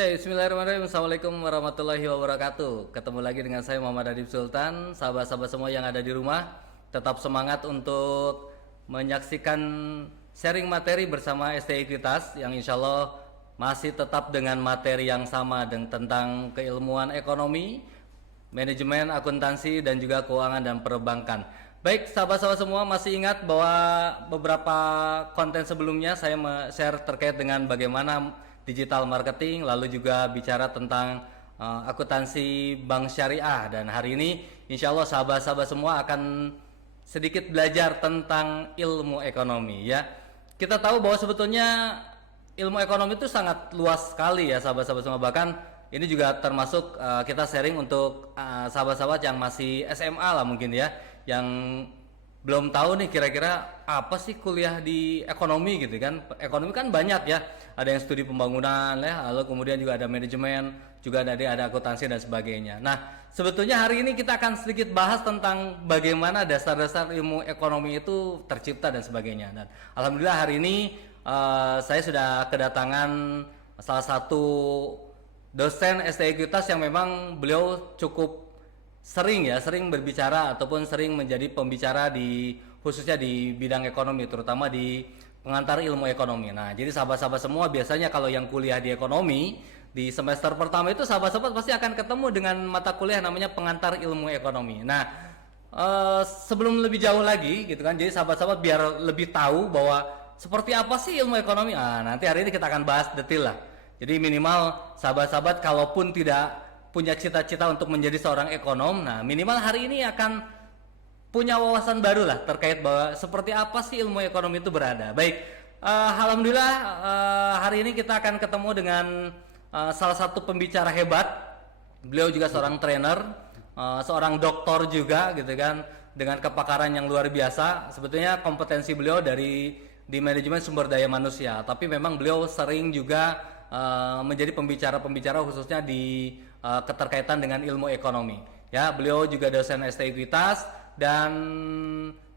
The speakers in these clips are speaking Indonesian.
Oke, bismillahirrahmanirrahim. Assalamualaikum warahmatullahi wabarakatuh. Ketemu lagi dengan saya Muhammad Adib Sultan. Sahabat-sahabat semua yang ada di rumah, tetap semangat untuk menyaksikan sharing materi bersama STI Ekuitas yang insya Allah masih tetap dengan materi yang sama tentang keilmuan ekonomi, manajemen, akuntansi, dan juga keuangan dan perbankan. Baik, sahabat-sahabat semua, masih ingat bahwa beberapa konten sebelumnya saya share terkait dengan bagaimana digital marketing, lalu juga bicara tentang akuntansi bank syariah, dan hari ini insya Allah sahabat-sahabat semua akan sedikit belajar tentang ilmu ekonomi ya. Kita tahu bahwa sebetulnya ilmu ekonomi itu sangat luas sekali ya sahabat-sahabat semua, bahkan ini juga termasuk kita sharing untuk sahabat-sahabat yang masih SMA lah mungkin ya, yang belum tahu nih kira-kira apa sih kuliah di ekonomi gitu kan. Ekonomi kan banyak ya, ada yang studi pembangunan ya, lalu kemudian juga ada manajemen, juga ada akuntansi dan sebagainya. Nah, sebetulnya hari ini kita akan sedikit bahas tentang bagaimana dasar-dasar ilmu ekonomi itu tercipta dan sebagainya. Dan alhamdulillah hari ini saya sudah kedatangan salah satu dosen STI Ekuitas yang memang beliau cukup sering berbicara ataupun sering menjadi pembicara khususnya di bidang ekonomi, terutama di pengantar ilmu ekonomi. Nah, jadi sahabat-sahabat semua biasanya kalau yang kuliah di ekonomi di semester pertama itu sahabat-sahabat pasti akan ketemu dengan mata kuliah namanya pengantar ilmu ekonomi. Nah, sebelum lebih jauh lagi gitu kan, jadi sahabat-sahabat biar lebih tahu bahwa seperti apa sih ilmu ekonomi. Nanti hari ini kita akan bahas detail lah. Jadi minimal sahabat-sahabat kalaupun tidak punya cita-cita untuk menjadi seorang ekonom, nah minimal hari ini akan punya wawasan baru lah terkait bahwa seperti apa sih ilmu ekonomi itu berada. Baik, alhamdulillah hari ini kita akan ketemu dengan salah satu pembicara hebat. Beliau juga seorang trainer, seorang doktor juga gitu kan, dengan kepakaran yang luar biasa. Sebetulnya kompetensi beliau di manajemen sumber daya manusia, tapi memang beliau sering juga menjadi pembicara-pembicara khususnya di keterkaitan dengan ilmu ekonomi. Ya, beliau juga dosen STI Ekuitas dan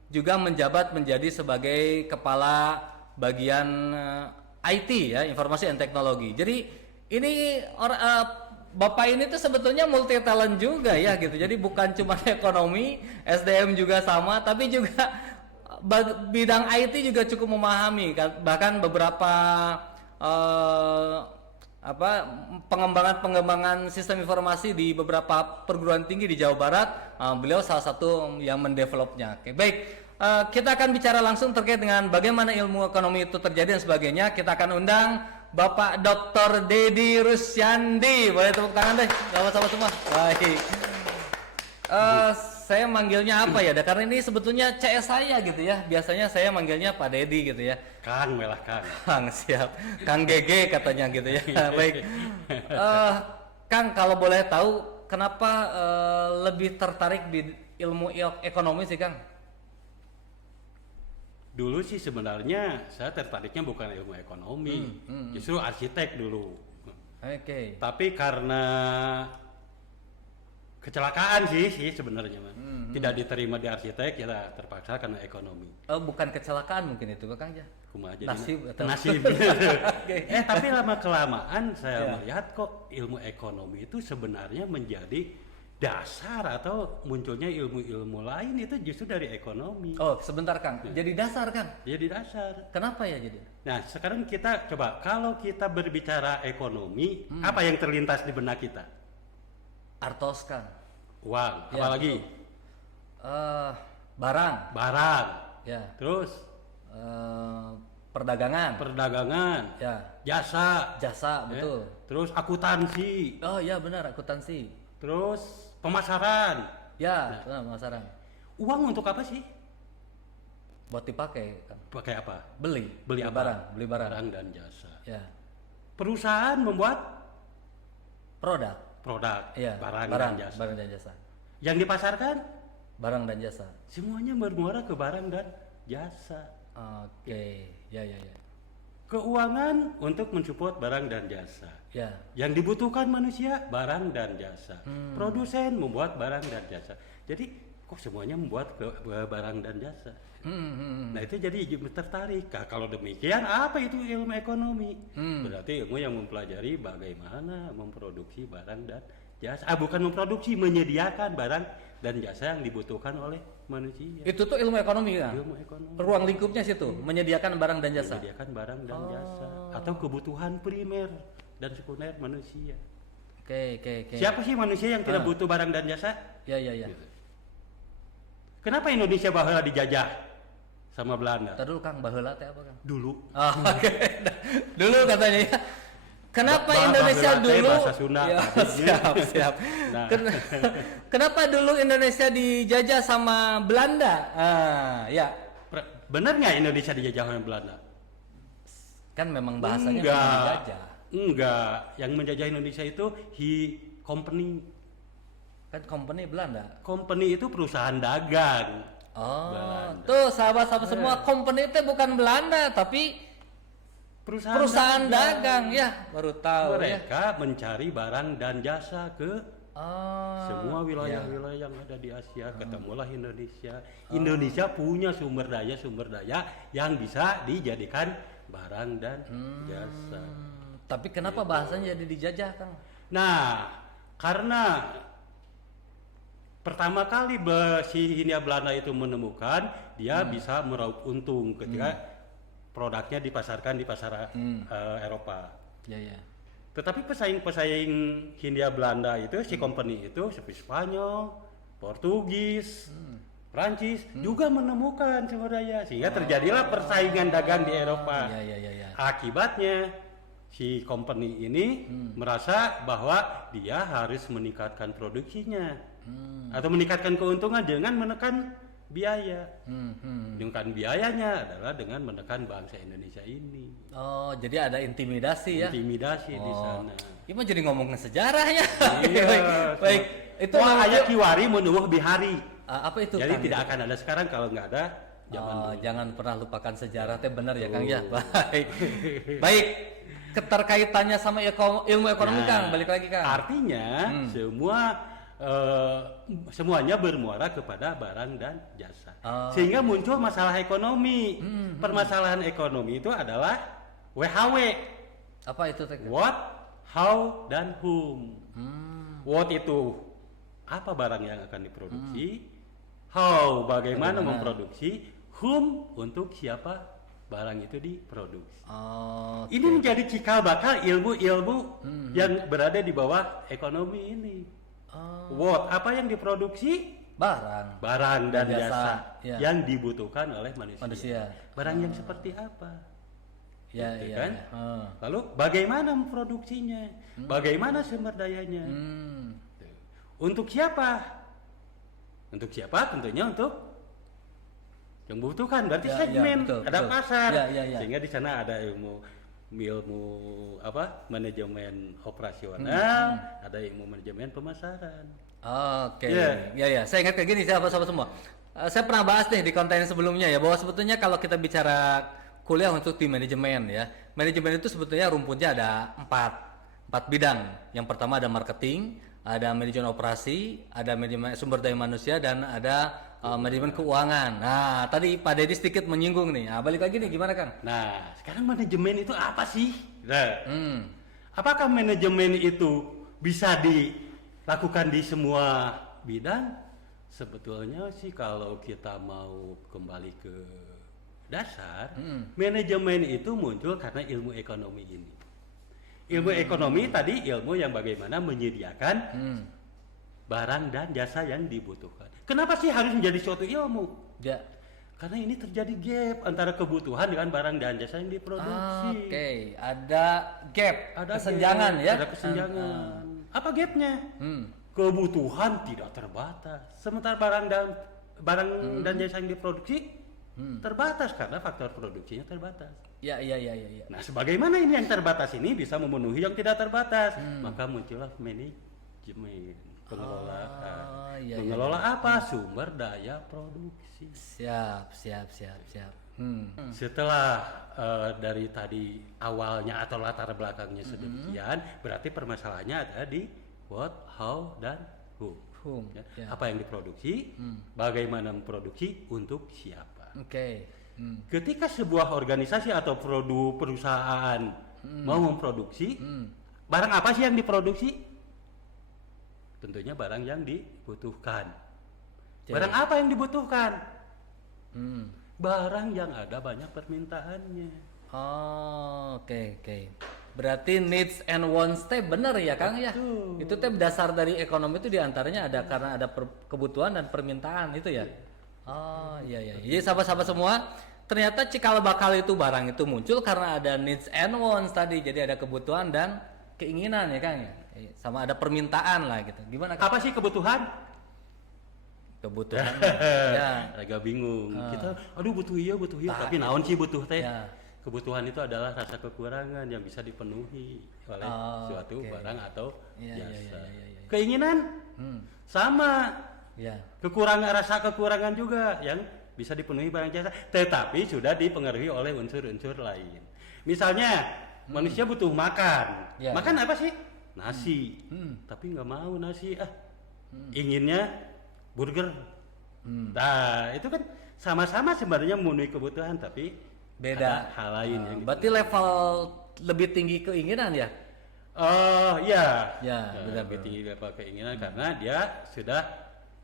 juga menjabat menjadi sebagai kepala bagian IT ya, informasi dan teknologi. Jadi ini Bapak ini tuh sebetulnya multi talent juga ya gitu. Jadi bukan cuma ekonomi, SDM juga sama, tapi juga bidang IT juga cukup memahami kan. Bahkan beberapa pengembangan sistem informasi di beberapa perguruan tinggi di Jawa Barat, beliau salah satu yang mendevelopnya. Oke, baik, kita akan bicara langsung terkait dengan bagaimana ilmu ekonomi itu terjadi dan sebagainya. Kita akan undang Bapak Dr. Deddy Rusyandi. Boleh tepuk tangan deh, sahabat-sahabat semua. Baik. Saya manggilnya apa ya? Karena ini sebetulnya CS saya gitu ya. Biasanya saya manggilnya Pak Deddy gitu ya. Kang, melah Kang. Kang, siap. Kang GG katanya gitu ya. Baik. Kang, kalau boleh tahu kenapa lebih tertarik di ilmu ekonomi sih, Kang? Dulu sih sebenarnya saya tertariknya bukan ilmu ekonomi, justru arsitek dulu. Oke. Tapi karena kecelakaan sih sebenarnya, tidak diterima di arsitek, ya terpaksa karena ekonomi. Bukan kecelakaan mungkin itu, Kang ya. Kumaha jadi Nasib atau nasib. Okay. Tapi lama kelamaan saya melihat kok ilmu ekonomi itu sebenarnya menjadi dasar atau munculnya ilmu-ilmu lain itu justru dari ekonomi. Oh, sebentar Kang. Jadi dasar, Kang. Jadi dasar. Kenapa ya jadi? Nah, sekarang kita coba kalau kita berbicara ekonomi, apa yang terlintas di benak kita? Artos, Kang. Uang, Ya, apalagi? Barang. Barang. Ya. Terus Perdagangan. perdagangan. Ya. Jasa. Jasa, betul. Terus akuntansi. Oh iya benar, akuntansi. Terus pemasaran. Ya, benar, pemasaran. Uang untuk apa sih? buat dipakai kan. Pakai apa? Beli apa? beli barang. Barang dan jasa. Ya. Perusahaan membuat Produk. produk, Ya. barang dan jasa. Barang dan jasa. Yang dipasarkan Barang dan jasa. semuanya bermuara ke barang dan jasa. Oke. Ya. Keuangan untuk mensupport barang dan jasa. Ya. Yang dibutuhkan manusia barang dan jasa. Produsen membuat barang dan jasa. Jadi kok semuanya membuat barang dan jasa. Nah itu jadi tertarik. Kalau demikian apa itu ilmu ekonomi? Berarti ilmu yang mempelajari bagaimana memproduksi barang dan jasa. Bukan memproduksi, menyediakan barang dan jasa yang dibutuhkan oleh manusia. Itu tuh ilmu ekonomi kan? Ilmu ekonomi. Ruang lingkupnya situ, menyediakan barang dan jasa. Menyediakan barang dan jasa atau kebutuhan primer dan sekunder manusia. Oke. Siapa sih manusia yang tidak butuh barang dan jasa? Ya. Gitu. Kenapa Indonesia baheula dijajah sama Belanda? Tadi dulu Kang, baheula teh apa Kang? Dulu. Oke. Dulu katanya ya. Kenapa Indonesia baheula teh dulu? bahasa Sunda, Ya, tadinya. siap. Nah. Kenapa dulu Indonesia dijajah sama Belanda? Ya. Benar nggak Indonesia dijajah sama Belanda? Kan memang bahasanya Enggak. memang dijajah. Enggak. Yang menjajah Indonesia itu company. Kan company Belanda. Company itu perusahaan dagang. Oh, Belanda. tuh sahabat-sahabat semua, company itu bukan Belanda tapi perusahaan dagang. Ya, baru tahu ya. Mereka mencari barang dan jasa ke Oh, semua wilayah-wilayah yang ada di Asia. Ketemulah Indonesia. Indonesia punya sumber daya yang bisa dijadikan barang dan jasa. tapi kenapa bahasanya jadi dijajah, Kang? Nah, karena pertama kali si Hindia Belanda itu menemukan dia bisa meraup untung ketika produknya dipasarkan di pasar Eropa. Ya. Tetapi pesaing-pesaing Hindia Belanda itu si company itu seperti Spanyol, Portugis, Prancis juga menemukan sumber daya sehingga terjadilah persaingan dagang di Eropa. Ya. Akibatnya si company ini merasa bahwa dia harus meningkatkan produksinya atau meningkatkan keuntungan dengan menekan biaya. Menekan biayanya adalah dengan menekan bangsa Indonesia ini. Oh, jadi ada intimidasi ya? Intimidasi di sana. Ini mah jadi ngomongin sejarahnya. Iya. Baik. Itu Wah, memang- ayat kiwari menuh bihari. apa itu? Jadi Kang? tidak akan ada sekarang kalau nggak ada zaman dulu. Jangan pernah lupakan sejarah teh benar ya Kang ya. Baik. Baik. Keterkaitannya sama ilmu ekonomi Nah, Kang, balik lagi Kang. Artinya semuanya bermuara kepada barang dan jasa. Sehingga muncul masalah ekonomi. Permasalahan ekonomi itu adalah WHW. Apa itu teh? What, how, dan whom. What itu apa barang yang akan diproduksi, how bagaimana memproduksi, whom untuk siapa barang itu diproduksi. Ini menjadi cikal bakal ilmu-ilmu yang berada di bawah ekonomi ini. What apa yang diproduksi, barang dan jasa ya. yang dibutuhkan oleh manusia. Manusia. Barang yang seperti apa? Ya, Gitu ya. kan? Lalu bagaimana memproduksinya? Bagaimana sumber dayanya? Untuk siapa? Untuk siapa? Tentunya untuk yang membutuhkan. Berarti Ya, segmen, ya, betul, ada betul. pasar. Ya. Sehingga di sana ada ilmu apa? Manajemen operasional, ada ilmu manajemen pemasaran. Oke. Yeah. Ya. Saya ingat kayak gini sahabat-sahabat semua. Saya pernah bahas nih di konten sebelumnya ya bahwa sebetulnya kalau kita bicara kuliah untuk di manajemen ya, manajemen itu sebetulnya rumputnya ada empat bidang. Yang pertama ada marketing, ada manajemen operasi, ada manajemen sumber daya manusia, dan ada manajemen keuangan. Nah, tadi Pak Dedi sedikit menyinggung nih. Nah, balik lagi nih gimana Kang? Nah, sekarang manajemen itu apa sih? Nah, apakah manajemen itu bisa dilakukan di semua bidang? Sebetulnya sih kalau kita mau kembali ke dasar, manajemen itu muncul karena ilmu ekonomi ini. Ilmu ekonomi tadi ilmu yang bagaimana menyediakan barang dan jasa yang dibutuhkan. Kenapa sih harus menjadi suatu ilmu? Ya. Karena ini terjadi gap antara kebutuhan dengan barang dan jasa yang diproduksi. Oke, ada gap, Ada kesenjangan gap, ya. Ada kesenjangan. Apa gapnya? Kebutuhan tidak terbatas. Sementara barang dan jasa yang diproduksi terbatas karena faktor produksinya terbatas. Ya, iya, iya, iya, iya. Nah, sebagaimana ini yang terbatas ini bisa memenuhi yang tidak terbatas, maka muncullah manajemen, pengelolaan. Iya, Mengelola apa? Sumber daya produksi. Siap, siap, siap, siap. Setelah dari tadi awalnya atau latar belakangnya sedemikian, berarti permasalahannya ada di what, how, dan who. Ya. Ya. Apa yang diproduksi, bagaimana memproduksi, untuk siapa. Oke. Ketika sebuah organisasi atau perusahaan mau memproduksi, barang apa sih yang diproduksi? Tentunya barang yang dibutuhkan. Jadi. Barang apa yang dibutuhkan? Barang yang ada banyak permintaannya. Oh, oke, oke. Berarti needs and wants teh bener ya Kang ya? Itu teh dasar dari ekonomi itu diantaranya ada karena ada kebutuhan dan permintaan itu ya? Oh, iya, iya. Jadi sahabat-sahabat semua, ternyata cikal bakal itu barang itu muncul karena ada needs and wants tadi. Jadi ada kebutuhan dan keinginan ya Kang ya? Sama ada permintaan lah gitu. Gimana Kang? Apa sih kebutuhan? Kebutuhan ya. Agak bingung. Kita aduh butuh iya, tapi naon sih butuh teh? Ya. Kebutuhan itu adalah rasa kekurangan yang bisa dipenuhi oleh suatu barang atau jasa. Iya. Keinginan sama. Ya. Rasa kekurangan juga yang bisa dipenuhi barang jasa, tetapi sudah dipengaruhi oleh unsur-unsur lain. Misalnya manusia butuh makan. Ya. Makan apa sih? Nasi. Tapi nggak mau nasi. Inginnya burger. Nah, itu kan sama-sama sebenarnya memenuhi kebutuhan, tapi Beda. ada hal lain yang berarti level lebih tinggi keinginan ya? Iya. Ya, benar. Lebih tinggi level keinginan karena dia sudah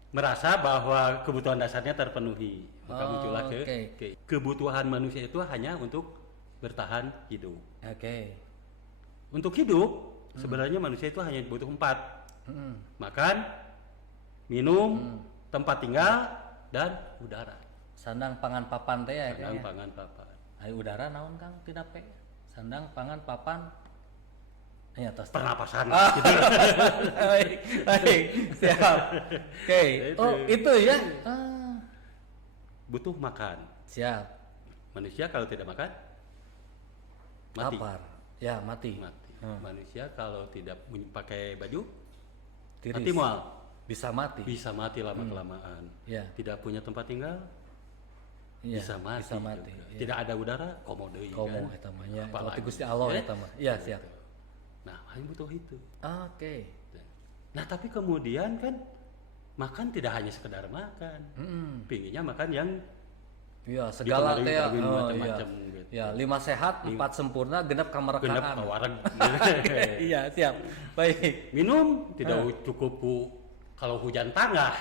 merasa bahwa kebutuhan dasarnya terpenuhi. Maka muncullah kebutuhan manusia itu hanya untuk bertahan hidup. Oke. Untuk hidup sebenarnya manusia itu hanya butuh 4. Makan, minum, tempat tinggal, dan udara. Sandang pangan papan teh ya Sandang kayaknya. pangan papan. Ayo udara naon Kang tidak pe. Sandang pangan papan. Ya tos. Pernapasan. Gitu. Baik, siap. Oke. Oh, itu ya. Butuh makan. Siap. Manusia kalau tidak makan mati. Lapar. Ya, mati. Manusia kalau tidak pakai baju Tiris. mati mual. Bisa mati. Bisa mati lama-kelamaan. Ya. Tidak punya tempat tinggal Iya, bisa mati. Bisa mati. Juga. Ya. Tidak ada udara, komo deui Komo kan. eta mah nya. Apalagi. Gusti Allah eta mah. Iya, siap. Nah, hanya butuh itu. Oke. Nah, tapi kemudian kan makan tidak hanya sekedar makan. Pinginnya makan yang iya, segala teh ya. macam-macam gitu. Ya, 5 sehat, 4 sempurna, genep kamar Genep rekaan. kawareg. Iya, siap. Baik. Minum tidak cukup kalau hujan tangah.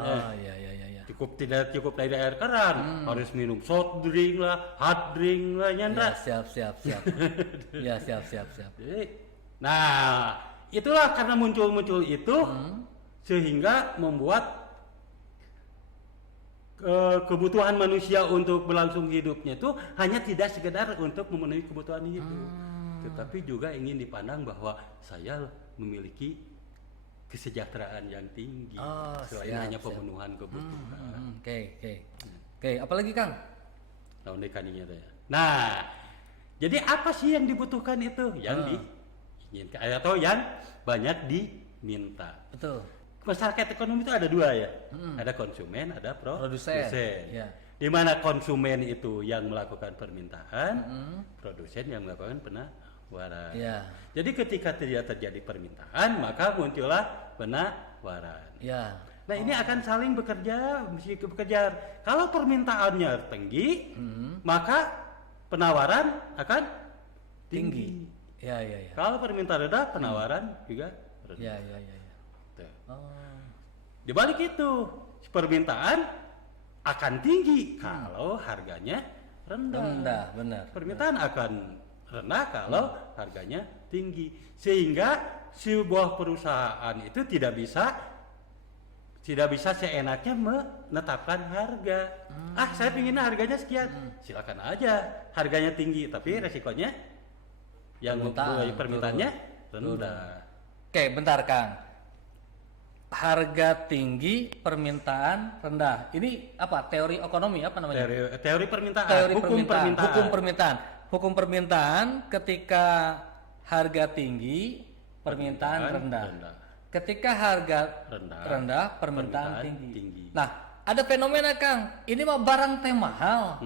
Iya. Tidak cukup dari air keran, harus minum soft drink lah, hot drink lah, nyandra. Ya, siap. Ya, siap. Jadi, nah, itulah karena muncul itu sehingga membuat kebutuhan manusia untuk berlangsung hidupnya itu hanya tidak sekedar untuk memenuhi kebutuhan hidup, tetapi juga ingin dipandang bahwa saya memiliki kesejahteraan yang tinggi selain hanya pemenuhan kebutuhan. Oke, apalagi Kang? Nah, jadi apa sih yang dibutuhkan itu? Yang diinginkan atau yang banyak diminta. Betul. Masyarakat ekonomi itu ada dua ya, ada konsumen, ada produsen. Ya. Di mana konsumen itu yang melakukan permintaan, produsen yang melakukan penawaran. Ya. Jadi ketika tidak terjadi permintaan, maka muncullah penawaran. Ya. Nah ini akan saling bekerja. Kalau permintaannya tinggi, maka penawaran akan tinggi. Ya. Kalau permintaan rendah, penawaran juga rendah. Ya. Di balik itu, permintaan akan tinggi kalau harganya rendah. Benar. Permintaan akan rendah kalau harganya tinggi, sehingga sebuah perusahaan itu tidak bisa seenaknya menetapkan harga. Saya pinginnya harganya sekian, silakan aja harganya tinggi, tapi resikonya yang permintaannya rendah. Oke, bentar Kang. harga tinggi, permintaan rendah. Ini apa? Teori ekonomi apa namanya? Teori permintaan. Teori Hukum permintaan. Hukum permintaan. Hukum permintaan ketika harga tinggi, permintaan rendah. Ketika harga rendah, permintaan tinggi. Nah, ada fenomena Kang. Ini mah barang teh mahal.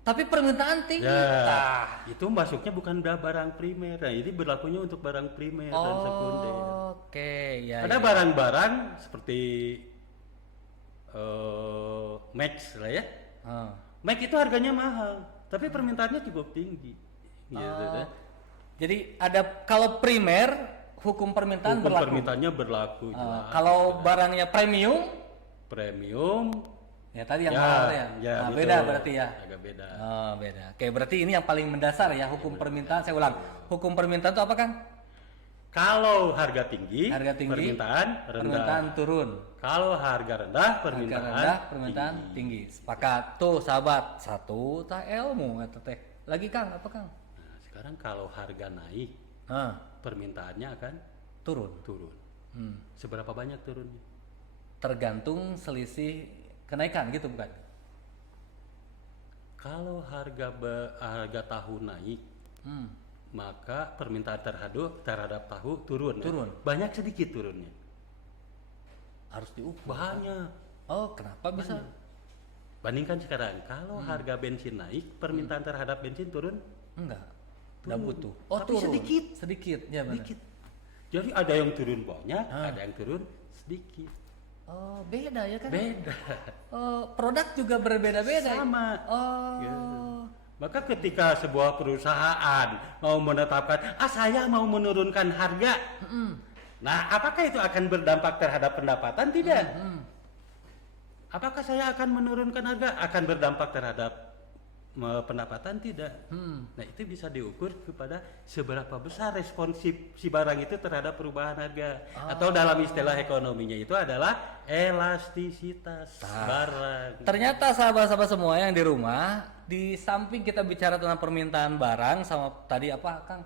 Tapi permintaan tinggi. Ya, itu masuknya bukan barang primer. Nah, ini berlakunya untuk barang primer dan sekunder. Oke, ya. Ada barang-barang seperti Max lah ya. Max itu harganya mahal, tapi permintaannya cukup tinggi. Gitu, kan? Jadi ada kalau primer hukum permintaan Hukum berlaku. permintaannya berlaku. Kalau barangnya premium, ya tadi yang mahal ya. Nah, beda berarti ya. Agak beda. Oh, beda. Oke, berarti ini yang paling mendasar ya hukum permintaan. Saya ulang. Hukum permintaan itu apa Kang? Kalau harga tinggi, permintaan rendah. Permintaan turun. Kalau harga rendah, permintaan tinggi. Sepakat tuh sahabat. Satu tah ilmu eta teh. Lagi Kang, apa Kang? Nah, sekarang kalau harga naik, permintaannya akan turun. Seberapa banyak turunnya? Tergantung selisih kenaikan gitu bukan? Kalau harga tahu naik, maka permintaan terhadap tahu turun. Banyak sedikit turunnya. Harus diukur. Banyak. Oh, kenapa bisa? Bandingkan sekarang, kalau harga bensin naik, permintaan terhadap bensin turun? Enggak. Enggak butuh. Oh, tapi turun. sedikit. Ya benar. Sedikit. Jadi ada yang turun banyak, ada yang turun sedikit. Oh, beda ya kan? Beda. Oh, produk juga berbeda-beda. Sama. Oh. Ya. Maka ketika sebuah perusahaan mau menetapkan, saya mau menurunkan harga. Nah, apakah itu akan berdampak terhadap pendapatan? Tidak. Apakah saya akan menurunkan harga? Akan berdampak terhadap pendapatan? Tidak. Nah, itu bisa diukur kepada seberapa besar responsif si barang itu terhadap perubahan harga. Atau dalam istilah ekonominya itu adalah elastisitas barang. Ternyata sahabat-sahabat semua yang di rumah, di samping kita bicara tentang permintaan barang sama tadi apa Kang?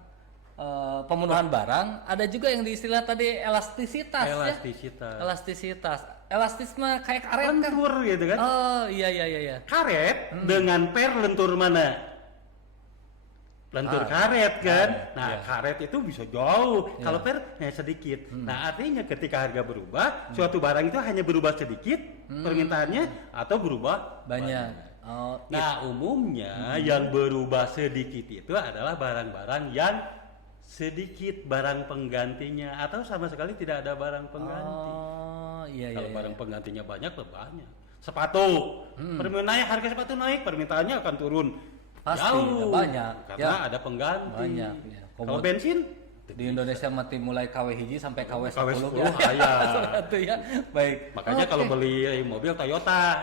Pemenuhan barang, ada juga yang diistilah tadi elastisitas. Elastisme kayak karet lentur kan? Gitu kan? Oh iya. Karet dengan per lentur mana? Lentur karet kan? Karet itu bisa jauh. Kalau per sedikit. Nah, artinya ketika harga berubah, suatu barang itu hanya berubah sedikit permintaannya atau berubah banyak. Umumnya yang berubah sedikit itu adalah barang-barang yang sedikit barang penggantinya atau sama sekali tidak ada barang pengganti. Kalau barang penggantinya banyak. Sepatu, permintaannya harga sepatu naik, permintaannya akan turun. Pasti, jauh banyak. Karena ada pengganti. Banyak. Ya. Kalau bensin di Indonesia mati mulai KW hiji sampai KW 10 KW 10 ya. Baik. Makanya kalau beli mobil Toyota,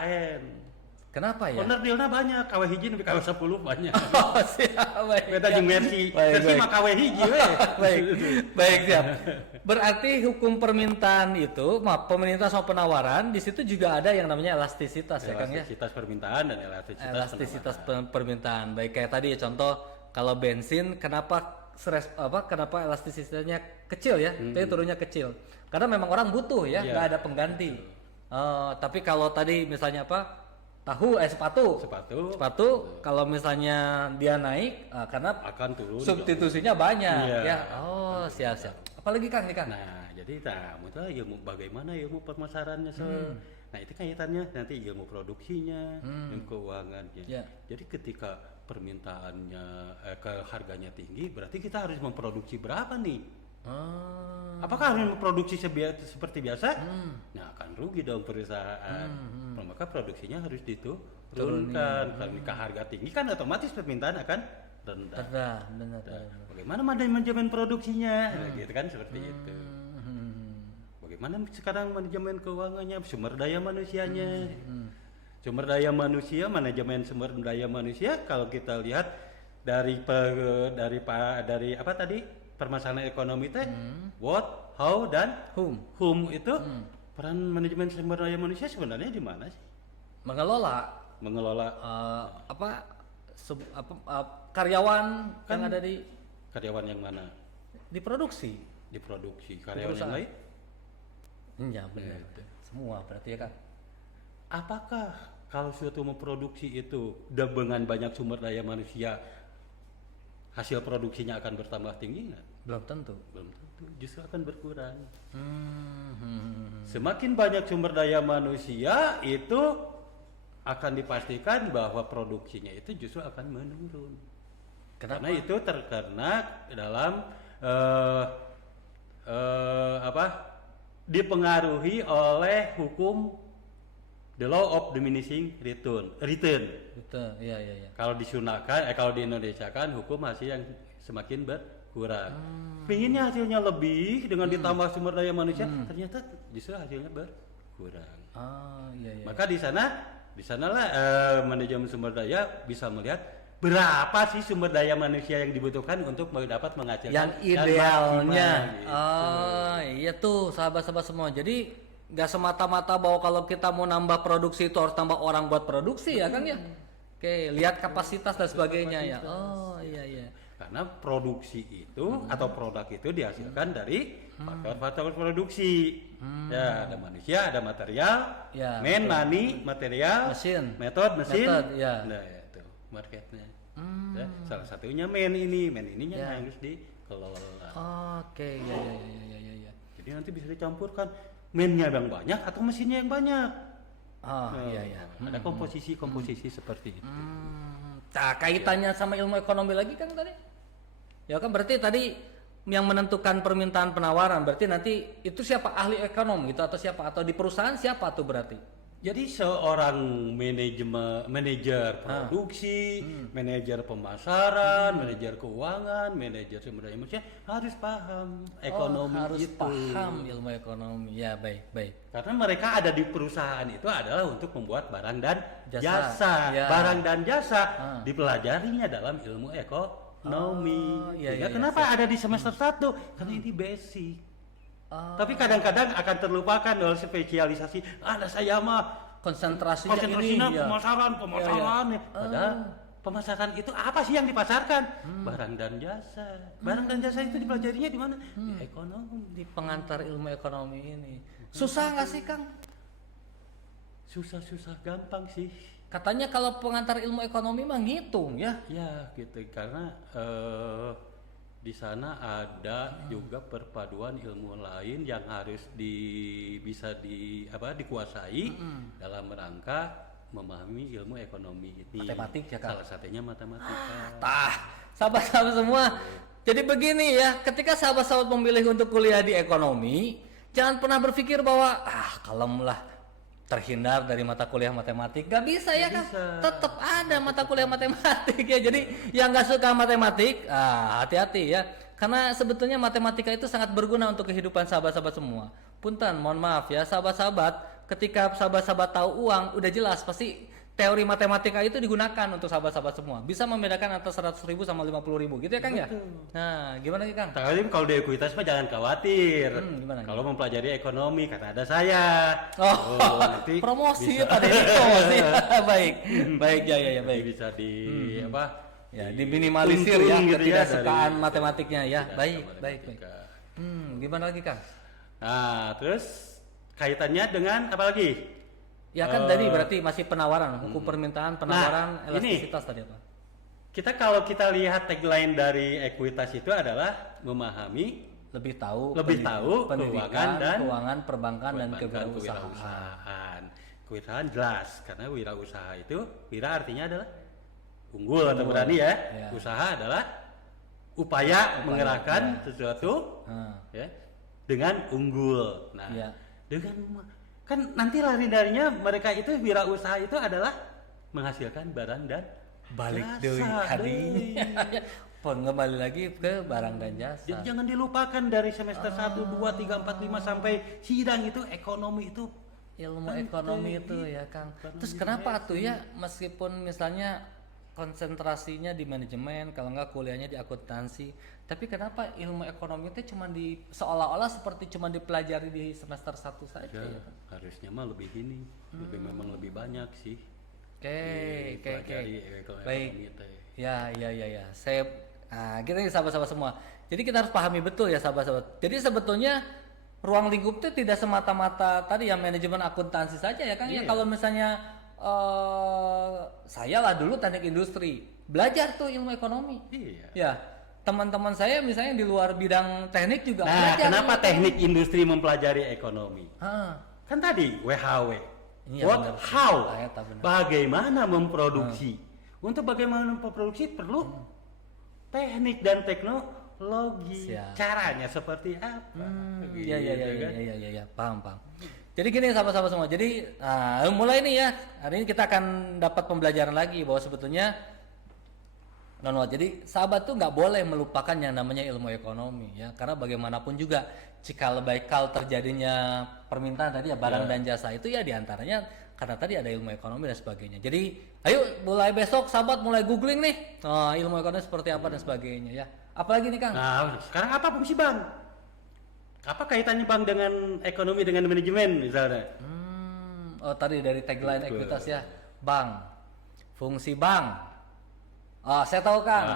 kenapa ya? Owner dealnya banyak, KW hiji sampai KW 10 banyak. Oh, siap. Baik. Beda jeung Mercy. Mercy mah KW hiji we. Baik, siap. Berarti hukum permintaan itu, pemerintah sama penawaran, di situ juga ada yang namanya elastisitas ya Kang ya. Elastisitas permintaan dan elastisitas permintaan. Baik kayak tadi ya contoh kalau bensin kenapa elastisitasnya kecil ya? Jadi turunnya kecil. Karena memang orang butuh ya, nggak ada pengganti. Tapi kalau tadi misalnya sepatu kalau misalnya dia naik karena akan turun substitusinya banyak ya. Oh, siap. Apalagi Kang nih Kang. Nah, jadi ilmu bagaimana ilmu pemasarannya Nah, itu kaitannya nanti ilmu produksinya, ilmu keuangannya. Jadi ketika permintaannya harganya tinggi, berarti kita harus memproduksi berapa nih? Apakah harus memproduksi seperti biasa? Nah, akan rugi dong perusahaan. Maka produksinya harus diturunkan. Karena harga tinggi kan otomatis permintaan akan rendah. Benar. Bagaimana manajemen produksinya? Gitu kan seperti itu. Bagaimana sekarang manajemen keuangannya, sumber daya manusianya? Manajemen sumber daya manusia kalau kita lihat dari apa tadi? Permasalahan ekonomi teh what, how dan whom itu peran manajemen sumber daya manusia sebenarnya di mana sih? Mengelola karyawan kan yang ada di karyawan yang mana? Di produksi karyawan yang lain Iya benar. Semua berarti ya kan. Apakah kalau suatu memproduksi itu dengan banyak sumber daya manusia, hasil produksinya akan bertambah tinggi nggak? Belum tentu. Belum tentu, justru akan berkurang. Hmm. Semakin banyak sumber daya manusia, itu akan dipastikan bahwa produksinya itu justru akan menurun. Kenapa? Karena itu terkena dalam dipengaruhi oleh hukum the law of diminishing return. Betul. Iya. Kalau disunahkan, kalau di Indonesia kan hukum hasil yang semakin berkurang. Pinginnya hasilnya lebih dengan ditambah sumber daya manusia, ternyata justru hasilnya berkurang. Oh, iya. Maka di sanalah manajemen sumber daya bisa melihat berapa sih sumber daya manusia yang dibutuhkan untuk dapat menghasilkan yang idealnya. Oh, iya tuh sahabat-sahabat semua. Jadi nggak semata-mata bahwa kalau kita mau nambah produksi itu harus tambah orang buat produksi ya Kang ya. Oke, lihat kapasitas dan sebagainya ya. Oh, iya. Karena produksi itu atau produk itu dihasilkan dari faktor-faktor produksi. Ya, ada manusia, ada material, Ya, money, material, mesin, mesin. ya. Nah, itu marketnya. Ya, salah satunya ininya Ya. yang harus dikelola. Oke, ya. Jadi nanti bisa dicampurkan mainnya yang banyak atau mesinnya yang banyak. Oh, iya. Ada komposisi seperti itu. Nah, kaitannya sama ilmu ekonomi lagi kan tadi? Ya kan berarti tadi yang menentukan permintaan penawaran berarti nanti itu siapa, ahli ekonomi gitu atau siapa, atau di perusahaan siapa tuh berarti? Jadi seorang manajer produksi, manajer pemasaran, manajer keuangan, manajer sumber daya manusia harus paham ekonomi harus itu. paham ilmu ekonomi. Ya, baik. Karena mereka ada di perusahaan itu adalah untuk membuat barang dan Jasa. Ya. Barang dan jasa dipelajarinya dalam ilmu ekonomi. Iya, Kenapa ada di semester 1? Karena ini basic. Tapi kadang-kadang akan terlupakan oleh spesialisasi. Saya mah Konsentrasinya konsentrasinya ya. pemasaran. Ya. Padahal pemasaran itu apa sih yang dipasarkan? Barang dan jasa. Barang dan jasa itu dipelajarinya di mana? Di ekonomi. Di pengantar ilmu ekonomi ini. Susah nggak sih Kang? Susah gampang sih. Katanya kalau pengantar ilmu ekonomi mah ngitung ya. Ya gitu, karena di sana ada juga perpaduan ilmu lain yang harus bisa dikuasai dalam rangka memahami ilmu ekonomi ini. Matematik ya Kang? Salah satunya matematika. Sahabat-sahabat semua. Jadi begini ya, ketika sahabat-sahabat memilih untuk kuliah di ekonomi, jangan pernah berpikir bahwa kalem lah, terhindar dari mata kuliah matematik. Gak bisa ya kan? Tetap ada mata kuliah matematik ya. Jadi yang gak suka matematik, hati-hati ya. Karena sebetulnya matematika itu sangat berguna untuk kehidupan sahabat-sahabat semua. Punten, mohon maaf ya sahabat-sahabat, ketika sahabat-sahabat tahu uang, udah jelas pasti teori matematika itu digunakan untuk sahabat-sahabat semua. Bisa membedakan antara 100.000 sama 50.000 gitu ya Kang ya? Nah, gimana nih Kang? Tapi kalau di ekuitas mah jangan khawatir. Gimana? Kalau mempelajari ekonomi karena ada saya. Nanti promosi bisa. tadi promosi. baik ya baik. Bisa Diminimalisir ya tuntun gitu ketidaksukaan dari matematiknya ya. Baik. matematika. Gimana lagi Kang? Nah, terus kaitannya dengan apa lagi? Ya kan tadi berarti masih penawaran, hukum permintaan, penawaran, elastisitas tadi apa? Kita lihat tagline dari ekuitas itu adalah memahami, lebih tahu pendidikan, keuangan, perbankan dan kewirausahaan. Kewirausahaan jelas karena wirausaha itu artinya adalah unggul atau berani ya. Usaha adalah upaya mengerahkan sesuatu ya dengan unggul. Nah, kan nanti lari-larinya mereka itu wirausaha itu adalah menghasilkan barang dan balik deui kembali lagi ke barang dan jasa. Jadi jangan dilupakan dari semester 1, 2, 3, 4, 5 sampai sidang itu ekonomi itu ilmu ekonomi itu ya Kang. Terus kenapa tuh ya meskipun misalnya konsentrasinya di manajemen, kalau enggak kuliahnya di akuntansi, tapi kenapa ilmu ekonomi itu cuma seolah-olah seperti cuma dipelajari di semester 1 saja ya? Harusnya mah lebih memang lebih banyak sih. Oke. Baik. Ya. Saya kita ini sahabat-sahabat semua. Jadi kita harus pahami betul ya sahabat-sahabat. Jadi sebetulnya ruang lingkup itu tidak semata-mata tadi ya manajemen akuntansi saja ya Kang. Ya Iya. kalau misalnya saya lah dulu teknik industri, belajar tuh ilmu ekonomi. Iya. Ya, teman-teman saya misalnya di luar bidang teknik juga Nah, belajar kenapa ilmu teknik industri mempelajari ekonomi? Hah, Kan tadi WHW. Iya, What, benar. how, Ayat, benar. bagaimana memproduksi. Untuk bagaimana memproduksi perlu teknik dan teknologi. Siap. Caranya seperti apa? Iya iya iya Gitu kan? iya, paham. Jadi gini sahabat-sahabat semua. Jadi mulai nih ya. Hari ini kita akan dapat pembelajaran lagi bahwa sebetulnya jadi sahabat tuh nggak boleh melupakan yang namanya ilmu ekonomi ya. Karena bagaimanapun juga jika bakal terjadinya permintaan tadi ya barang dan jasa itu ya diantaranya karena tadi ada ilmu ekonomi dan sebagainya. Jadi ayo mulai besok sahabat mulai googling nih ilmu ekonomi seperti apa dan sebagainya ya. Apalagi nih Kang? Nah, sekarang apa fungsi bank? Apa kaitannya bank dengan ekonomi dengan manajemen misalnya? Oh tadi dari tagline Betul. ekuitas ya, bank, fungsi bank. Saya tahu Kang,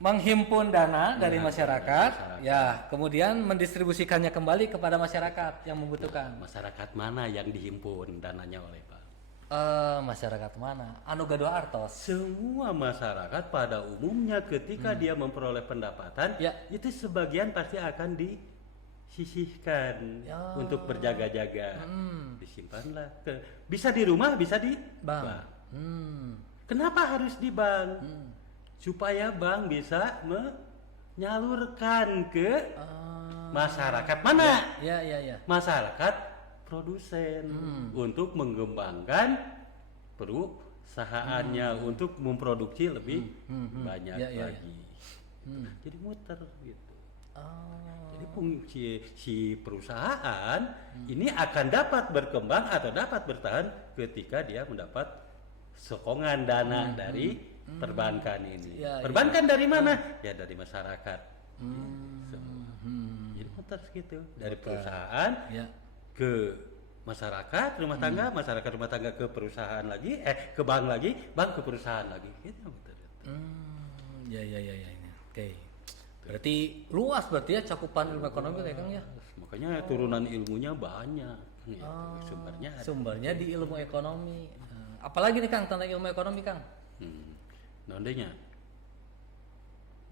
menghimpun dana dari masyarakat, ya kemudian mendistribusikannya kembali kepada masyarakat yang membutuhkan. Masyarakat mana yang dihimpun dananya oleh Pak? Masyarakat mana? Anu gaduh artos. Semua masyarakat pada umumnya ketika dia memperoleh pendapatan, Ya. itu sebagian pasti akan disisihkan Ya. untuk berjaga-jaga. Disimpanlah. Bisa di rumah, bisa di Bank. Kenapa harus di bank? Supaya bank bisa menyalurkan ke masyarakat mana? Ya. Masyarakat produsen untuk mengembangkan perusahaannya untuk memproduksi lebih banyak Ya. lagi. Jadi muter gitu. Oh. Jadi fungsi si perusahaan ini akan dapat berkembang atau dapat bertahan ketika dia mendapat sokongan dana dari perbankan ini. Ya, Perbankan dari mana? Ya dari masyarakat. Jadi muter gitu dari perusahaan Ya. ke masyarakat rumah tangga, masyarakat rumah tangga ke perusahaan lagi, ke bank lagi, bank ke perusahaan lagi. Gitu. Ya. Oke. Berarti luas berarti ya cakupan ilmu ekonomi ya Kang ya. Makanya turunan ilmunya banyak. Gitu. Sumbernya ada. Sumbernya di ilmu ekonomi. Apalagi nih Kang tentang ilmu ekonomi Kang? Nandanya.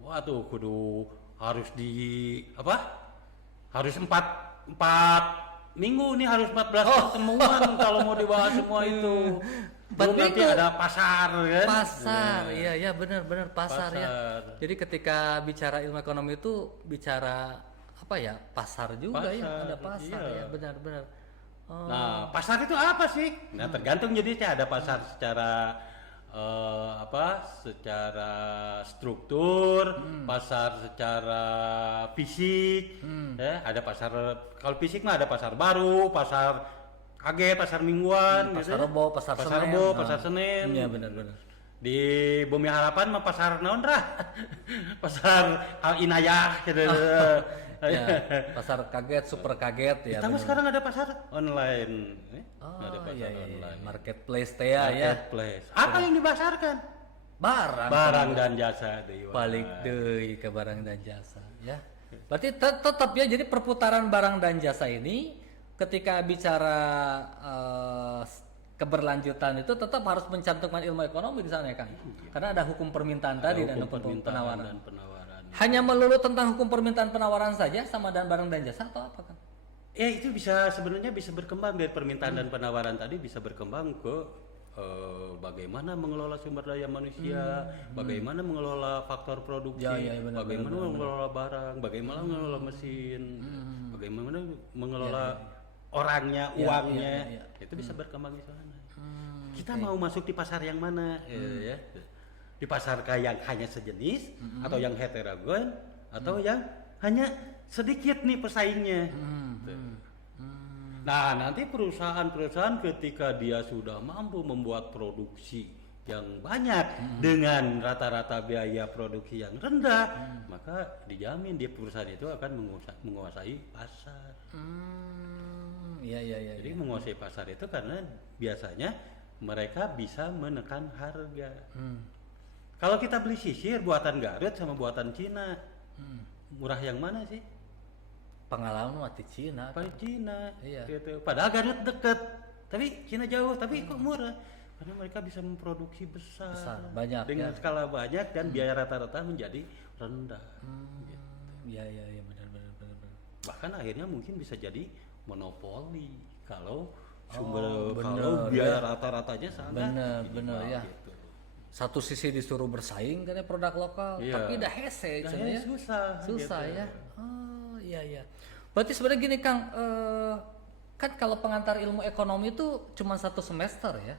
Waduh, kudu harus di apa? Harus empat minggu nih harus 14 pertemuan kalau mau dibahas semua itu. Belum nanti minggu? ada pasar kan? Pasar, iya benar pasar ya. Pasar. Jadi ketika bicara ilmu ekonomi itu bicara apa ya? Pasar juga ya, Pasar, ada pasar iya. ya, benar. Nah, pasar itu apa sih? Nah, tergantung jadi ada pasar secara secara struktur, pasar secara fisik, ya, ada pasar kalau fisik mah ada pasar baru, pasar kaget, pasar mingguan, Pasar gitu. Rebo, pasar Senen. Rebo, pasar Senen. Iya benar. Di Bumi Harapan mah pasar naon rah? Pasar Al Inayah gitu. Ya, pasar kaget, super kaget ya. Kita mah benar. sekarang ada pasar online. Oh, Ada pasar iya. online. Marketplace teh ya. Marketplace. Apa yang dipasarkan? Barang Dan jasa deui. balik deui ke barang dan jasa ya. Berarti tetap ya jadi perputaran barang dan jasa ini ketika bicara keberlanjutan itu tetap harus mencantumkan ilmu ekonomi di sana ya Kang. Karena ada hukum permintaan tadi dan hukum penawaran. dan penawaran. Hanya melulu tentang hukum permintaan penawaran saja sama dan barang dan jasa atau apa Kang? Ya itu bisa sebenarnya bisa berkembang dari permintaan dan penawaran tadi bisa berkembang ke bagaimana mengelola sumber daya manusia, bagaimana mengelola faktor produksi, benar, bagaimana mengelola barang, bagaimana mengelola mesin, bagaimana mengelola orangnya, uangnya, itu bisa berkembang di sana. Kita mau masuk di pasar yang mana, ya? Di pasar yang hanya sejenis, atau yang heterogen, atau yang hanya sedikit nih pesaingnya. Nah, nanti perusahaan-perusahaan ketika dia sudah mampu membuat produksi yang banyak dengan rata-rata biaya produksi yang rendah, maka dijamin dia perusahaan itu akan menguasai pasar. Iya. Jadi menguasai pasar itu karena biasanya mereka bisa menekan harga. Kalau kita beli sisir buatan Garut sama buatan Cina, murah yang mana sih? pengalaman mati Cina. Paling Cina, Iya. gitu. Padahal Garut deket, tapi Cina jauh, tapi kok murah? Karena mereka bisa memproduksi besar, banyak dengan ya. skala banyak dan biaya rata-rata menjadi rendah. Gitu. Iya benar. Bahkan akhirnya mungkin bisa jadi monopoli kalau bener, kalau biaya rata-ratanya sangat bener ya. gitu. Satu sisi disuruh bersaing karena produk lokal, Iya. tapi dah hese Dah cenah ya. susah gitu. Ya. Oh iya. Berarti sebenarnya gini Kang, kan kalau pengantar ilmu ekonomi itu cuma 1 semester ya,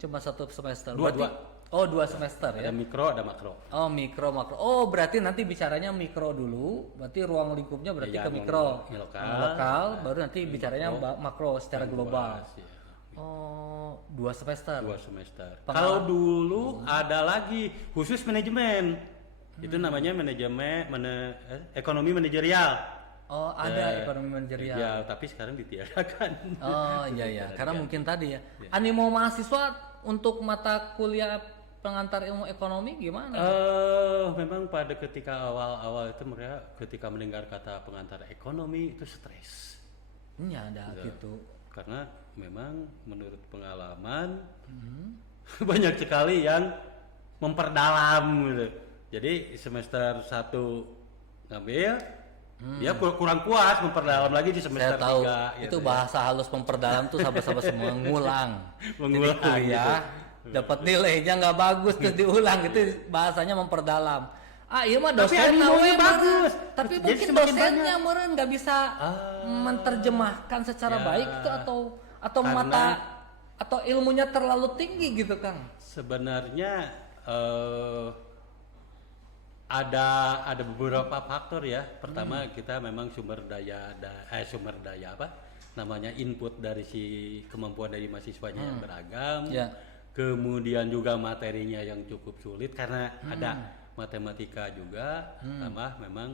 cuma 1 semester. Dua. Oh 2 semester ya. Ada mikro, ada makro. Oh mikro makro. Oh berarti nanti bicaranya mikro dulu, berarti ruang lingkupnya berarti Ya, ke mikro, lokal. baru nanti bicaranya makro secara global. Luas, ya. Oh 2 semester. 2 semester. Kalau dulu ada lagi khusus manajemen. Itu namanya ekonomi manajerial. Oh ada ekonomi manajerial. Ya, tapi sekarang ditiadakan. Oh iya karena mungkin tadi ya. Animo mahasiswa untuk mata kuliah pengantar ilmu ekonomi gimana? Memang pada ketika awal-awal itu mereka ketika mendengar kata pengantar ekonomi itu stres. Iya ada gitu. Karena memang menurut pengalaman banyak sekali yang memperdalam gitu. Jadi semester 1 ngambil dia kurang puas memperdalam lagi di semester Saya tahu 3 itu gitu. bahasa halus memperdalam tuh sahabat-sahabat semua mengulang. Mengulang, Jadi kuliah dapat nilainya nggak bagus terus diulang itu bahasanya memperdalam. Iya mah Tapi dosen animonya bagus. Tapi Jadi mungkin semakin dosennya meureun nggak bisa menerjemahkan secara baik itu atau mata atau ilmunya terlalu tinggi gitu Kang. Sebenarnya ada beberapa faktor ya. Pertama kita memang sumber daya apa namanya input dari si kemampuan dari mahasiswanya yang beragam. Ya. Kemudian juga materinya yang cukup sulit karena ada matematika juga. Tambah memang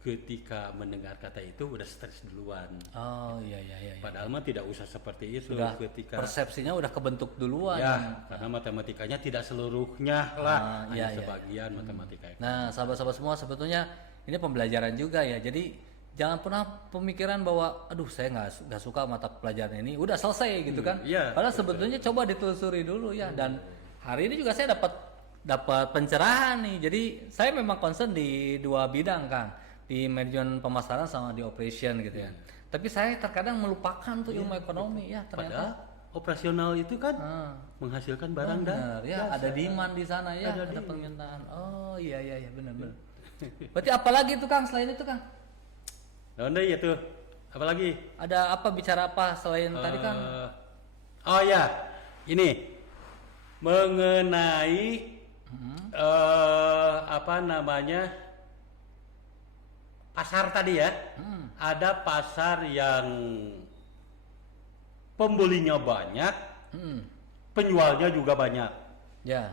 ketika mendengar kata itu udah stres duluan. Oh iya. Padahal mah tidak usah seperti itu. Sudah ketika persepsinya udah kebentuk duluan. ya, karena matematikanya tidak seluruhnya lah, hanya sebagian matematika. Nah, sahabat-sahabat semua sebetulnya ini pembelajaran juga ya. Jadi jangan pernah pemikiran bahwa aduh saya nggak suka mata pelajaran ini, udah selesai gitu kan. Iya, Padahal sebetulnya coba ditelusuri dulu ya. Dan hari ini juga saya dapat pencerahan nih. Jadi saya memang concern di 2 bidang Kang, di manajemen pemasaran sama di operation gitu ya. Tapi saya terkadang melupakan tuh ilmu ekonomi ya ternyata. Padahal operasional itu kan menghasilkan barang dan Benar, ya ada demand di sana ya, ada permintaan. Oh iya benar. Berarti apalagi itu Kang selain itu Kang? Nah, ya tuh. Apalagi? Ada apa bicara apa selain tadi Kang? Oh ya, ini mengenai apa namanya pasar tadi ya. Ada pasar yang pembelinya banyak, penjualnya juga banyak. Ya.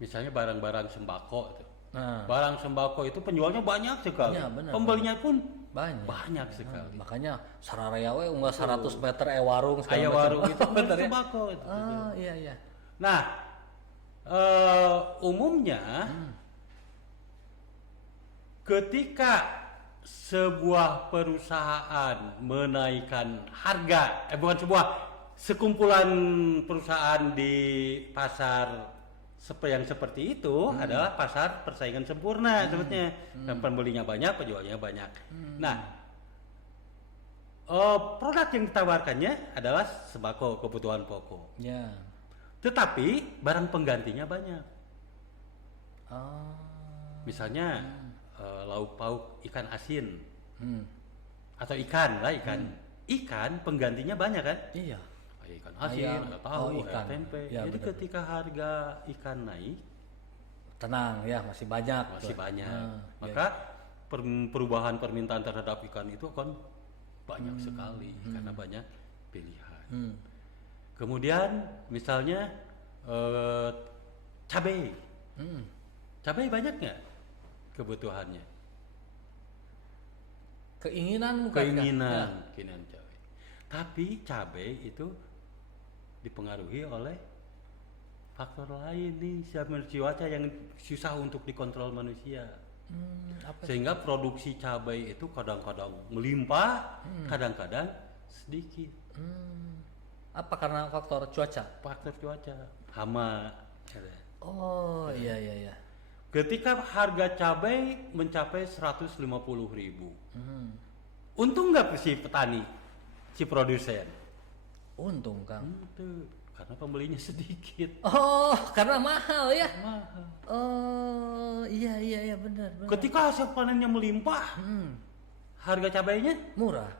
Misalnya barang-barang sembako. Nah, Barang sembako itu penjualnya banyak sekali. Ya, benar, Pembelinya pun banyak sekali. makanya sararaya we unggah 100 meter warung segala Aya macam. warung itu bener ya. sembako. Oh iya. Nah, umumnya ketika sebuah perusahaan menaikkan harga, sekumpulan perusahaan di pasar yang seperti itu adalah pasar persaingan sempurna sebetulnya. Dan pembelinya banyak, penjualnya banyak. Nah, produk yang ditawarkannya adalah sembako kebutuhan pokok. Ya. Tetapi barang penggantinya banyak. Oh. Misalnya lauk pauk ikan asin atau ikan. Ikan penggantinya banyak kan? Iya. Ikan asin, Ayam, tahu, ikan. tempe. Ya, Jadi benar. ketika harga ikan naik, Tenang ya, masih banyak. masih tuh. banyak. Maka perubahan permintaan terhadap ikan itu akan banyak sekali karena banyak pilihan. Kemudian misalnya cabai. Cabai banyak nggak kebutuhannya? Keinginan bukan Kang? Keinginan cabai. Tapi cabai itu dipengaruhi oleh faktor lain nih, cuaca yang susah untuk dikontrol manusia. Apa sehingga produksi cabai itu kadang-kadang melimpah, kadang-kadang sedikit. Apa karena faktor cuaca? Faktor cuaca, hama. Oh iya. Ketika harga cabai mencapai 150.000, untung nggak si petani, si produsen? Untung Kang. Untung, karena pembelinya sedikit. Oh karena mahal ya? Mahal. Oh iya benar. Ketika hasil panennya melimpah, harga cabainya Murah.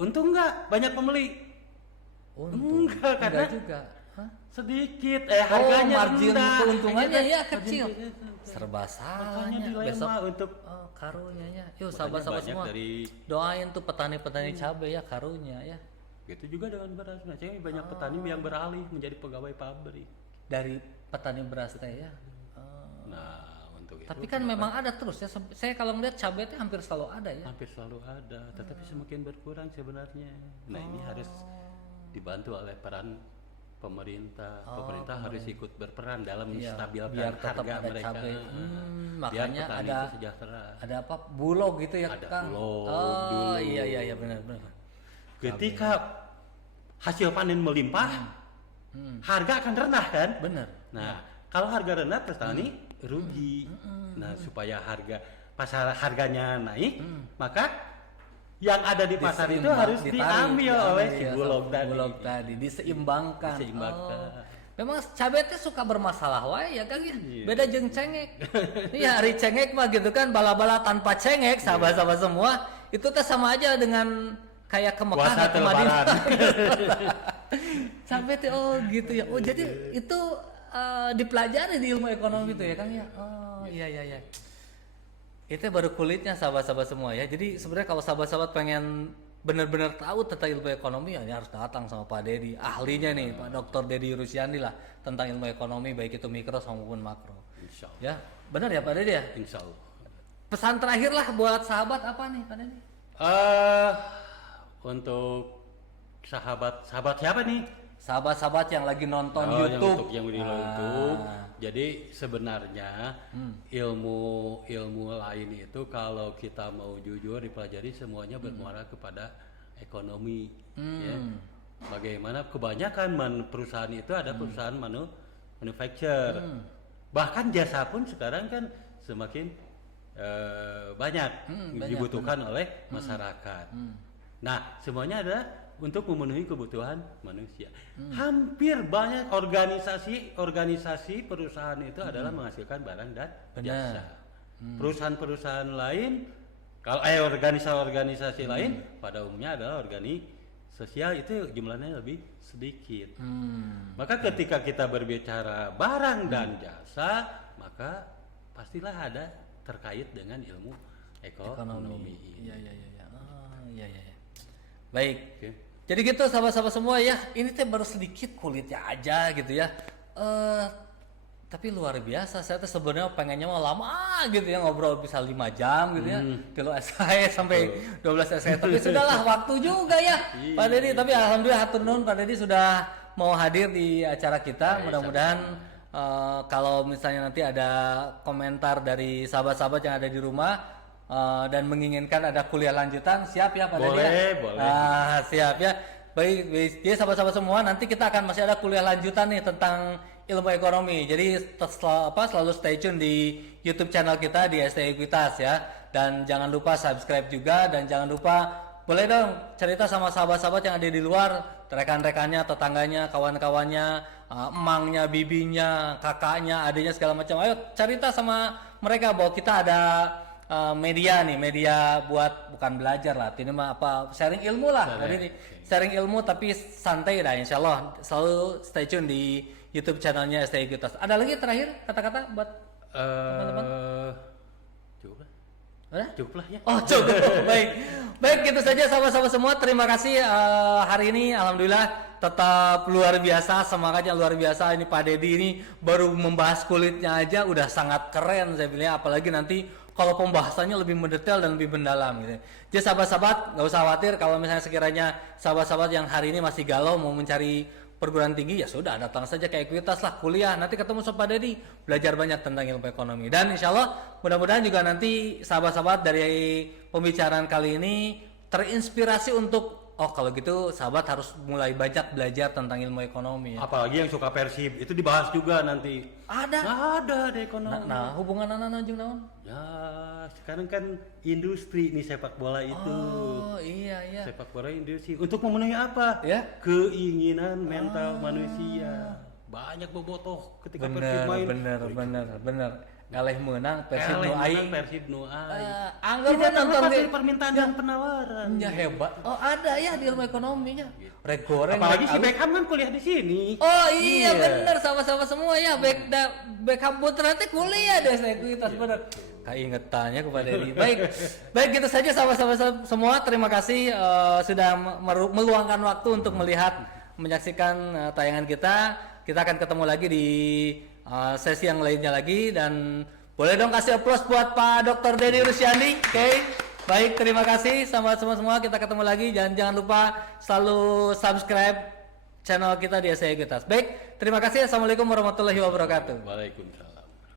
Untung nggak banyak pembeli? Untung. Enggak, karena juga. Hah? sedikit. Harganya margin rendah. keuntungannya ya Margin kecil. itu. Serba Makanya salahnya dilema besok. untuk Karunya ya. Yuk makanya sahabat-sahabat banyak semua. Doain tuh petani-petani cabai ya karunya ya. gitu juga dengan beras. Macamnya banyak petani yang beralih menjadi pegawai pabrik. Dari petani beras teh ya. Nah, untuk itu Tapi kan memang ada terus ya. Saya kalau ngeliat cabai itu hampir selalu ada ya. hampir selalu ada, tetapi semakin berkurang sebenarnya. Nah, ini harus dibantu oleh peran pemerintah. Pemerintah harus ikut berperan dalam Iya, menstabilkan biar tetap harga ada mereka. cabai. Biar Makanya petani ada itu sejahtera. ada apa? Bulog gitu ya, Ada Kang. bulog Oh dulu. iya benar. Ketika hasil panen melimpah, harga akan rendah kan? Benar. Nah, kalau harga rendah petani rugi. Nah, supaya harganya naik, maka yang ada di pasar itu harus diambil oleh si bulog tadi. Bulog tadi diseimbangkan. Diseimbangkan. Memang cabai teh suka bermasalah wae ya Kang ya. Iya. Beda jeung cengek. Iya, hari cengek mah gitu kan bala-bala tanpa cengek, sahabat-sahabat semua, itu teh sama aja dengan kayak ke Mekah Puasa ke Madinah. lebaran. Cabai teh gitu ya. Oh, jadi itu dipelajari di ilmu ekonomi itu ya Kang ya. Oh, iya. Itu baru kulitnya sahabat-sahabat semua ya. Jadi sebenarnya kalau sahabat-sahabat pengen benar-benar tahu tentang ilmu ekonomi ya harus datang sama Pak Dedi, ahlinya nih, Pak Dr. Dedi Rusyandi lah tentang ilmu ekonomi baik itu mikro maupun makro. Insya Allah. Ya, benar ya Pak Dedi ya? Insya Allah. Pesan terakhir lah buat sahabat apa nih Pak Dedi? Untuk sahabat siapa nih? Sahabat-sahabat yang lagi nonton YouTube. Yang di YouTube. Jadi sebenarnya ilmu lain itu kalau kita mau jujur dipelajari semuanya bermuara kepada ekonomi. Ya. Bagaimana kebanyakan perusahaan itu ada perusahaan manufacture. Bahkan jasa pun sekarang kan semakin banyak dibutuhkan oleh masyarakat. Nah, semuanya ada untuk memenuhi kebutuhan manusia. Hampir banyak organisasi perusahaan itu adalah menghasilkan barang dan jasa. Perusahaan-perusahaan lain, kalau organisasi lain pada umumnya adalah sosial itu jumlahnya lebih sedikit. Maka ketika kita berbicara barang dan jasa, maka pastilah ada terkait dengan ilmu ekonomi. Iya. Baik. Okay. Jadi gitu sahabat-sahabat semua ya. Ini teh baru sedikit kulitnya aja gitu ya. Tapi luar biasa. Saya tuh sebenarnya pengennya mau lama gitu ya, ngobrol bisa 5 jam gitu ya. Kilo SKS sampai 12 SKS. Tapi sudahlah waktu juga ya Pak Dedi. Tapi alhamdulillah hatur nuhun Pak Dedi sudah mau hadir di acara kita. Mudah-mudahan kalau misalnya nanti ada komentar dari sahabat-sahabat yang ada di rumah dan menginginkan ada kuliah lanjutan, siap ya Pak Dedi? Boleh. Siap ya. Baik. Jadi sahabat-sahabat semua, nanti kita akan masih ada kuliah lanjutan nih tentang ilmu ekonomi. Jadi selalu stay tune di YouTube channel kita di ST Ekuitas ya. Dan jangan lupa subscribe juga, dan jangan lupa boleh dong cerita sama sahabat-sahabat yang ada di luar, rekan-rekannya, tetangganya, kawan-kawannya, emangnya, bibinya, kakaknya, adiknya segala macam. Ayo cerita sama mereka bahwa kita ada media buat bukan belajar lah, ini mah apa, sharing ilmu lah. Jadi sharing ilmu tapi santai dah, insya Allah. Selalu stay tune di YouTube channelnya ST Ekuitas. Ada lagi terakhir kata-kata buat teman-teman? Cukup lah ya. Oh cukup. Baik gitu saja sahabat-sahabat semua. Terima kasih hari ini alhamdulillah tetap luar biasa, semangatnya luar biasa. Ini Pak Dedi ini baru membahas kulitnya aja udah sangat keren saya bilang, apalagi nanti kalau pembahasannya lebih mendetail dan lebih mendalam gitu. Jadi sahabat-sahabat nggak usah khawatir kalau misalnya sekiranya sahabat-sahabat yang hari ini masih galau mau mencari perguruan tinggi, ya sudah datang saja ke Ekuitas lah, kuliah, nanti ketemu sama Pak Dedi, belajar banyak tentang ilmu ekonomi. Dan insya Allah mudah-mudahan juga nanti sahabat-sahabat dari pembicaraan kali ini terinspirasi untuk, oh kalau gitu sahabat harus mulai banyak belajar tentang ilmu ekonomi ya. Apalagi yang suka Persib, itu dibahas juga nanti. Ada. Ada di ekonomi. Nah, hubungan anak-anak jeung naon? Ya, sekarang kan industri nih sepak bola itu. Oh, iya. Sepak bola industri. Untuk memenuhi apa? Ya. Keinginan mental manusia. Banyak bobotoh ketika Persib main. Bener. Eleh menang Persib nu aing. Persib nu aing. Anggap Tidak nonton terlepas di dari permintaan dan penawaran. ya hebat. Oh, ada ya di ilmu ekonominya. Rek goreng. Apalagi si rek Beckham kan kuliah di sini. Oh iya bener, sama-sama semua ya. Beckham Putra nanti kuliah deh saya Ekuitas bener. Keingetannya kepada ini. Baik gitu saja sama-sama semua. Terima kasih sudah meluangkan waktu untuk menyaksikan tayangan kita. Kita akan ketemu lagi di sesi yang lainnya lagi, dan boleh dong kasih aplaus buat Pak Dr. Dedi Rusyandi. Oke. Baik, terima kasih sama semua. Kita ketemu lagi. Jangan lupa selalu subscribe channel kita di SI Ekuitas. Baik, terima kasih. Assalamualaikum warahmatullahi wabarakatuh. Waalaikumsalam.